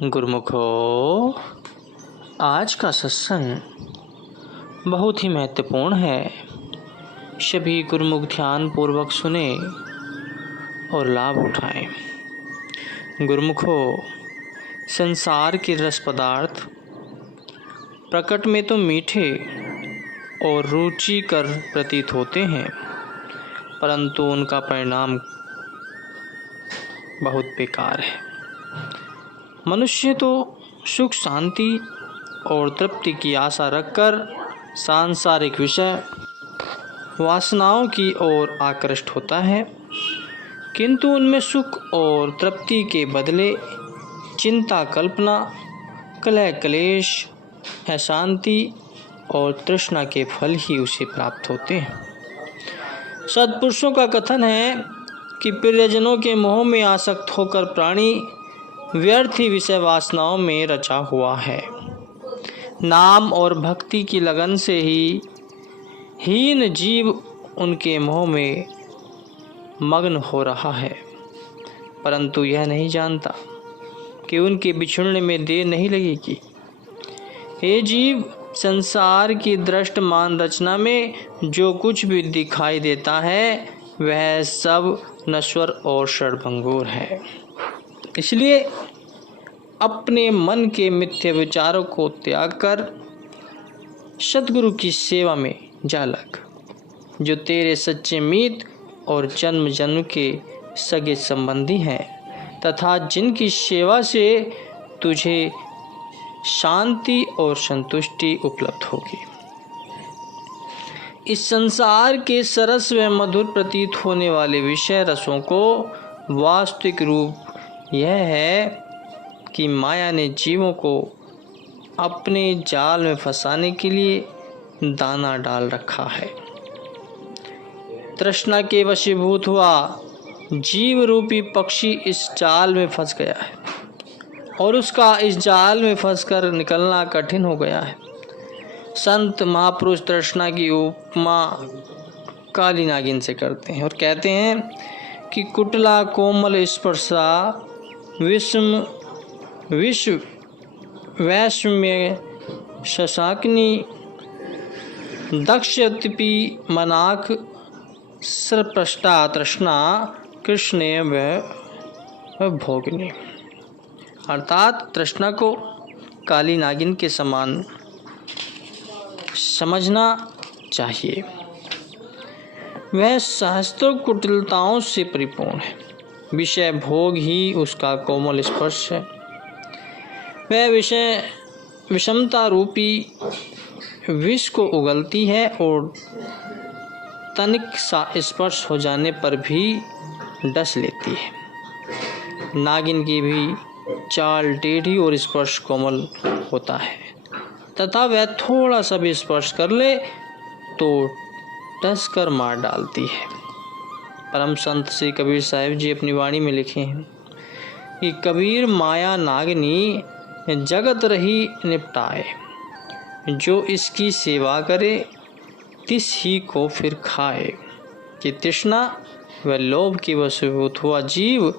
गुरुमुखो, आज का सत्संग बहुत ही महत्वपूर्ण है। सभी गुरुमुख ध्यान पूर्वक सुने और लाभ उठाएं। गुरुमुखो, संसार के रस पदार्थ प्रकट में तो मीठे और रुचिकर प्रतीत होते हैं, परंतु उनका परिणाम बहुत बेकार है। मनुष्य तो सुख शांति और तृप्ति की आशा रखकर सांसारिक विषय वासनाओं की ओर आकृष्ट होता है, किंतु उनमें सुख और तृप्ति के बदले चिंता, कल्पना, कलह, क्लेश, अशांति और तृष्णा के फल ही उसे प्राप्त होते हैं। सत्पुरुषों का कथन है कि प्रियजनों के मोह में आसक्त होकर प्राणी व्यर्थ ही विषय वासनाओं में रचा हुआ है। नाम और भक्ति की लगन से ही हीन जीव उनके मोह में मग्न हो रहा है, परंतु यह नहीं जानता कि उनके बिछुड़ने में देर नहीं लगेगी। हे जीव, संसार की दृष्टमान रचना में जो कुछ भी दिखाई देता है वह सब नश्वर और क्षणभंगुर है। इसलिए अपने मन के मिथ्या विचारों को त्याग कर सद्गुरु की सेवा में जा लग, जो तेरे सच्चे मीत और जन्म जन्म के सगे संबंधी हैं तथा जिनकी सेवा से तुझे शांति और संतुष्टि उपलब्ध होगी। इस संसार के सरस व मधुर प्रतीत होने वाले विषय रसों को वास्तविक रूप यह है कि माया ने जीवों को अपने जाल में फंसाने के लिए दाना डाल रखा है। तृष्णा के वशीभूत हुआ जीव रूपी पक्षी इस जाल में फंस गया है और उसका इस जाल में फंसकर निकलना कठिन हो गया है। संत महापुरुष तृष्णा की उपमा काली नागिन से करते हैं और कहते हैं कि कुटला कोमल स्पर्शा विश्व वैश्व में शशाकिनी दक्षतिपि मनाक सरपृष्टा तृष्णा कृष्णे व भोगिनी। अर्थात तृष्णा को काली नागिन के समान समझना चाहिए। वह सहस्त्रों कुटिलताओं से परिपूर्ण है। विषय भोग ही उसका कोमल स्पर्श है। वह विषय विषमता रूपी विष को उगलती है और तनिक सा स्पर्श हो जाने पर भी डस लेती है। नागिन की भी चाल टेढ़ी और स्पर्श कोमल होता है तथा वह थोड़ा सा भी स्पर्श कर ले तो डस कर मार डालती है। परम संत श्री कबीर साहिब जी अपनी वाणी में लिखे हैं कि कबीर माया नागिनी जगत रही निपटाए, जो इसकी सेवा करे तिस ही को फिर खाए। कि तृष्णा व लोभ की वशीभूत हुआ जीव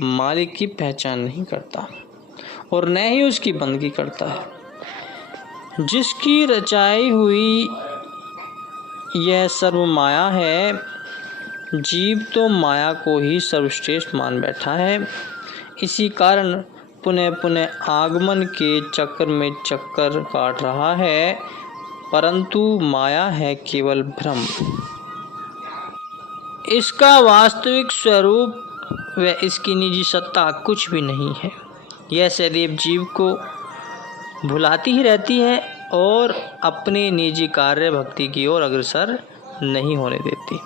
मालिक की पहचान नहीं करता और न ही उसकी बंदगी करता है। जिसकी रचाई हुई यह सर्व माया है, जीव तो माया को ही सर्वश्रेष्ठ मान बैठा है। इसी कारण पुनः पुनः आगमन के चक्कर में चक्कर काट रहा है, परंतु माया है केवल भ्रम। इसका वास्तविक स्वरूप व इसकी निजी सत्ता कुछ भी नहीं है। यह सदैव जीव को भुलाती ही रहती है और अपने निजी कार्य भक्ति की ओर अग्रसर नहीं होने देती।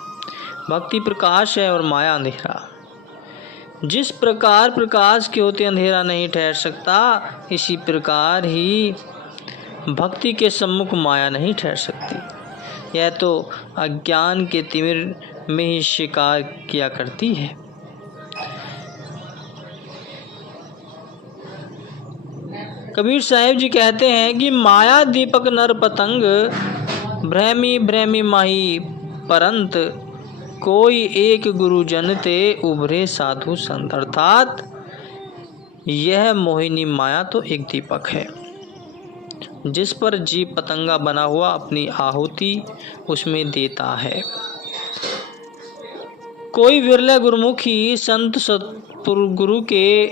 भक्ति प्रकाश है और माया अंधेरा। जिस प्रकार प्रकाश के होते अंधेरा नहीं ठहर सकता, इसी प्रकार ही भक्ति के सम्मुख माया नहीं ठहर सकती। यह तो अज्ञान के तिमिर में ही शिकार किया करती है। कबीर साहिब जी कहते हैं कि माया दीपक नर पतंग भ्रमी भ्रमी माही परंत कोई एक गुरुजन ते उभरे साधु संत। अर्थात यह मोहिनी माया तो एक दीपक है जिस पर जीव पतंगा बना हुआ अपनी आहुति उसमें देता है। कोई विरले गुरुमुखी संत सतगुरु के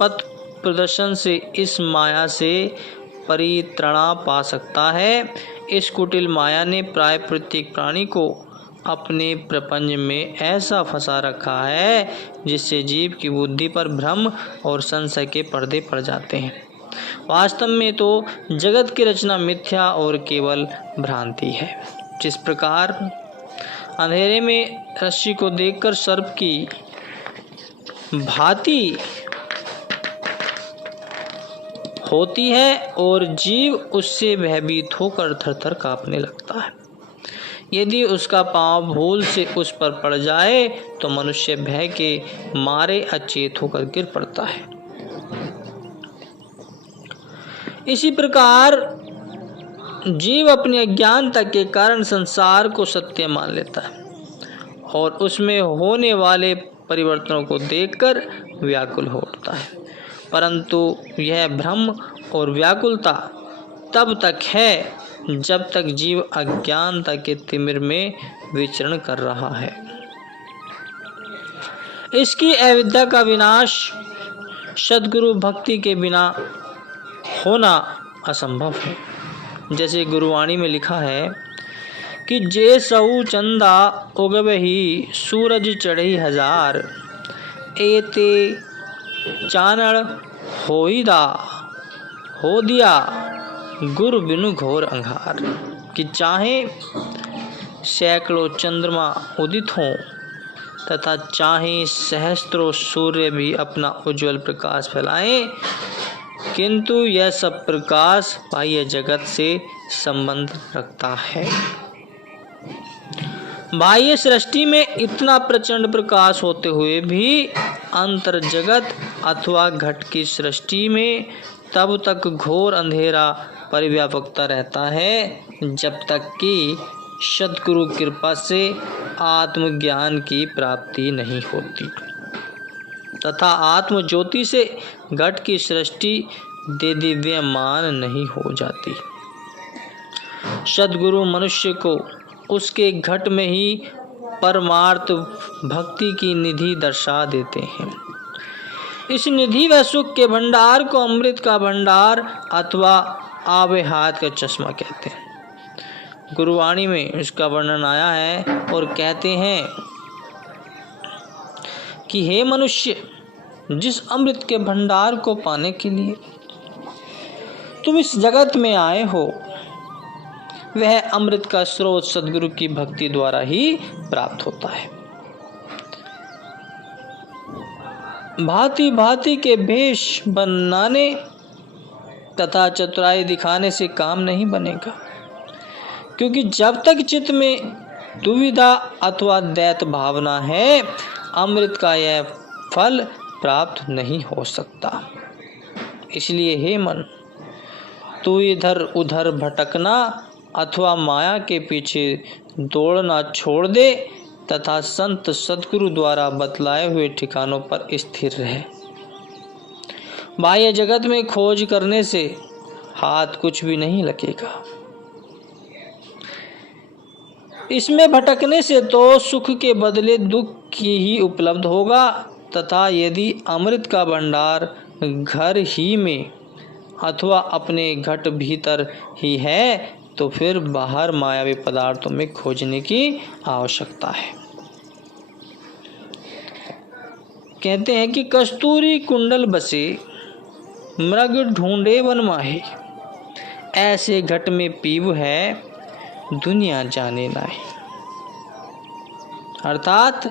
पथ प्रदर्शन से इस माया से परित्रणा पा सकता है। इस कुटिल माया ने प्राय प्रत्येक प्राणी को अपने प्रपंच में ऐसा फंसा रखा है जिससे जीव की बुद्धि पर भ्रम और संशय के पर्दे पड़ जाते हैं। वास्तव में तो जगत की रचना मिथ्या और केवल भ्रांति है। जिस प्रकार अंधेरे में रस्सी को देखकर सर्प की भांति होती है और जीव उससे भयभीत होकर थरथर कांपने लगता है। यदि उसका पांव भूल से उस पर पड़ जाए तो मनुष्य भय के मारे अचेत होकर गिर पड़ता है। इसी प्रकार जीव अपनी अज्ञानता के कारण संसार को सत्य मान लेता है और उसमें होने वाले परिवर्तनों को देखकर व्याकुल हो उठता है, परंतु यह भ्रम और व्याकुलता तब तक है जब तक जीव अज्ञानता के तिमिर में विचरण कर रहा है। इसकी अविद्या का विनाश सद्गुरु भक्ति के बिना होना असंभव है। जैसे गुरुवाणी में लिखा है कि जे सऊ चंदा उगवही सूरज चढ़ी हजार, एते चानड़ होईदा हो दिया गुरु बिनु घोर अंगार। कि चाहे सैकड़ों चंद्रमा उदित हों तथा चाहे सहस्त्रों सूर्य भी अपना उज्जवल प्रकाश फैलाएं, किंतु यह सब प्रकाश बाह्य जगत से संबंध रखता है। बाह्य सृष्टि में इतना प्रचंड प्रकाश होते हुए भी अंतर जगत अथवा घट की सृष्टि में तब तक घोर अंधेरा परिव्यापकता रहता है जब तक कि सद्गुरु कृपा से आत्मज्ञान की प्राप्ति नहीं होती तथा आत्म ज्योति से घट की सृष्टि दिव्यमान नहीं हो जाती। सद्गुरु मनुष्य को उसके घट में ही परमार्थ भक्ति की निधि दर्शा देते हैं। इस निधि व सुख के भंडार को अमृत का भंडार अथवा आबे हाथ का चश्मा कहते हैं। गुरुवाणी में इसका वर्णन आया है और कहते हैं कि हे मनुष्य, जिस अमृत के भंडार को पाने के लिए तुम इस जगत में आए हो वह अमृत का स्रोत सद्गुरु की भक्ति द्वारा ही प्राप्त होता है। भांति भांति के भेष बनाने तथा चतुराई दिखाने से काम नहीं बनेगा, क्योंकि जब तक चित्त में दुविधा अथवा दैत भावना है अमृत का यह फल प्राप्त नहीं हो सकता। इसलिए हे मन, तू इधर उधर भटकना अथवा माया के पीछे दौड़ना छोड़ दे तथा संत सद्गुरु द्वारा बतलाए हुए ठिकानों पर स्थिर रहे। बाह्य जगत में खोज करने से हाथ कुछ भी नहीं लगेगा। इसमें भटकने से तो सुख के बदले दुख की ही उपलब्ध होगा तथा यदि अमृत का भंडार घर ही में अथवा अपने घट भीतर ही है तो फिर बाहर मायावी पदार्थों में खोजने की आवश्यकता है। कहते हैं कि कस्तूरी कुंडल बसे मृग ढूंढे वन माहे, ऐसे घट में पीव है दुनिया जाने नाहीं। अर्थात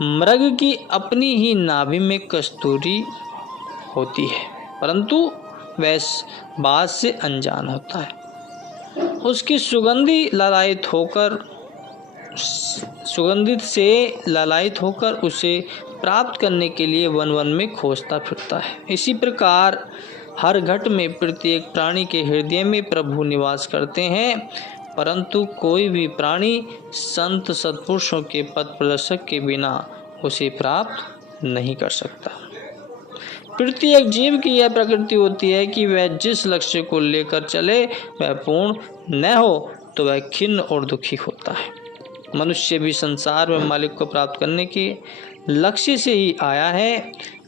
मृग की अपनी ही नाभि में कस्तूरी होती है परंतु वह इस बात से अनजान होता है। उसकी सुगंधित से ललायित होकर उसे प्राप्त करने के लिए वन वन में खोजता फिरता है। इसी प्रकार हर घट में प्रत्येक प्राणी के हृदय में प्रभु निवास करते हैं, परंतु कोई भी प्राणी संत सत्पुरुषों के पथ प्रदर्शक के बिना उसे प्राप्त नहीं कर सकता। प्रत्येक जीव की यह प्रकृति होती है कि वह जिस लक्ष्य को लेकर चले वह पूर्ण न हो तो वह खिन्न और दुखी होता है। मनुष्य भी संसार में मालिक को प्राप्त करने के लक्ष्य से ही आया है,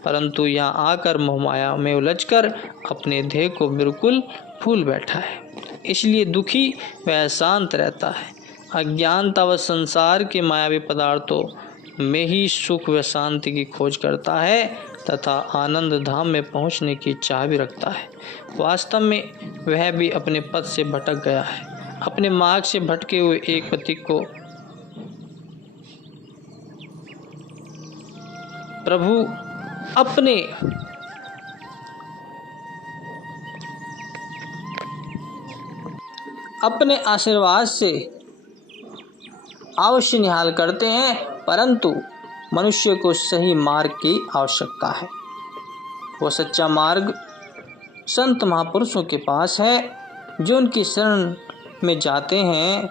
परंतु यहाँ आकर मोहमाया में उलझकर अपने ध्येय को बिल्कुल भूल बैठा है, इसलिए दुखी व शांत रहता है। अज्ञानता व संसार के मायावी पदार्थों में ही सुख व शांति की खोज करता है तथा आनंद धाम में पहुंचने की चाह भी रखता है। वास्तव में वह भी अपने पथ से भटक गया है। अपने मार्ग से भटके हुए एक पथिक को प्रभु अपने आशीर्वाद से अवश्य निहाल करते हैं, परंतु मनुष्य को सही मार्ग की आवश्यकता है। वो सच्चा मार्ग संत महापुरुषों के पास है। जो उनकी शरण में जाते हैं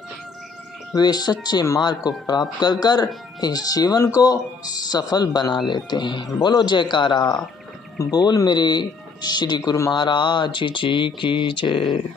वे सच्चे मार्ग को प्राप्त कर कर इस जीवन को सफल बना लेते हैं। बोलो जयकारा, बोल मेरे श्री गुरु महाराज जी की जय।